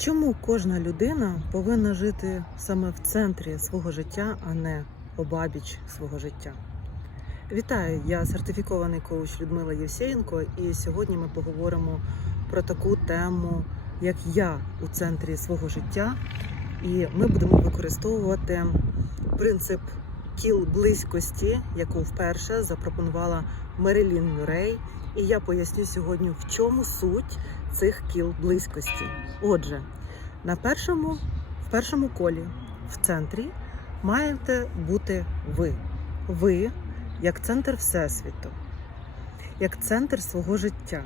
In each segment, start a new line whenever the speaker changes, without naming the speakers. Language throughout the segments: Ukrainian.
Чому кожна людина повинна жити саме в центрі свого життя, а не обабіч свого життя? Вітаю! Я сертифікований коуч Людмила Євсєєнко, і сьогодні ми поговоримо про таку тему, як я у центрі свого життя. І ми будемо використовувати принцип кіл близькості, яку вперше запропонувала Мерилін Мюррей. І я поясню сьогодні, в чому суть цих кіл близькості. Отже, на першому, в першому колі в центрі маєте бути ви. Ви як центр Всесвіту, як центр свого життя,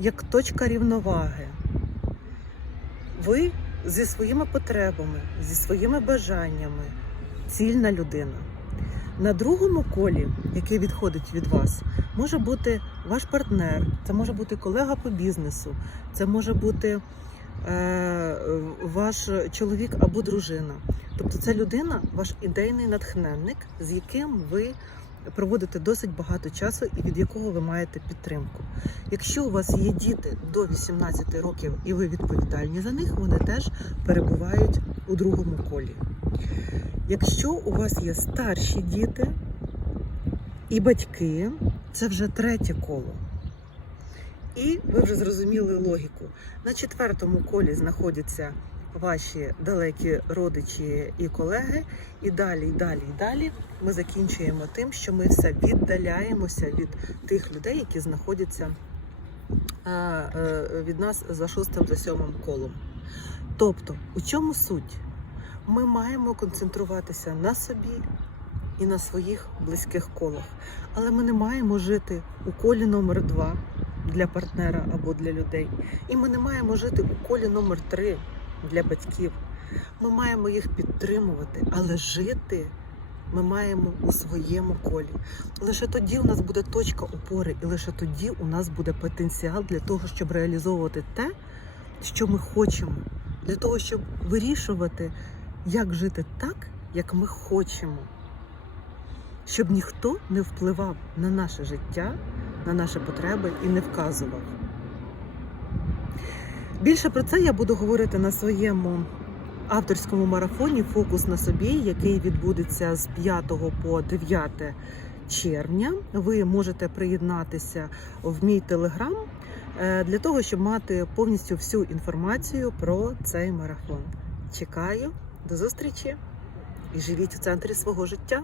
як точка рівноваги. Ви зі своїми потребами, зі своїми бажаннями, цільна людина. На другому колі, який відходить від вас, може бути ваш партнер, це може бути колега по бізнесу, це може бути е, ваш чоловік або дружина. Тобто це людина, ваш ідейний натхненник, з яким ви проводите досить багато часу і від якого ви маєте підтримку. Якщо у вас є діти до 18 років і ви відповідальні за них, вони теж перебувають у другому колі. Якщо у вас є старші діти і батьки, це вже третє коло. І ви вже зрозуміли логіку. На четвертому колі знаходяться ваші далекі родичі і колеги. І далі, і далі, і далі ми закінчуємо тим, що ми все віддаляємося від тих людей, які знаходяться е, від нас за шостим, за сьомим колом. Тобто, у чому суть? Ми маємо концентруватися на собі і на своїх близьких колах. Але ми не маємо жити у колі номер два для партнера або для людей. І ми не маємо жити у колі номер три для батьків. Ми маємо їх підтримувати, але жити ми маємо у своєму колі. Лише тоді у нас буде точка опори, і лише тоді у нас буде потенціал для того, щоб реалізовувати те, що ми хочемо, для того, щоб вирішувати, як жити так, як ми хочемо. Щоб ніхто не впливав на наше життя, на наші потреби і не вказував. Більше про це я буду говорити на своєму авторському марафоні Фокус на собі, який відбудеться з 5 по 9 червня. Ви можете приєднатися в мій телеграм е, для того, щоб мати повністю всю інформацію про цей марафон. Чекаю, до зустрічі і живіть у центрі свого життя.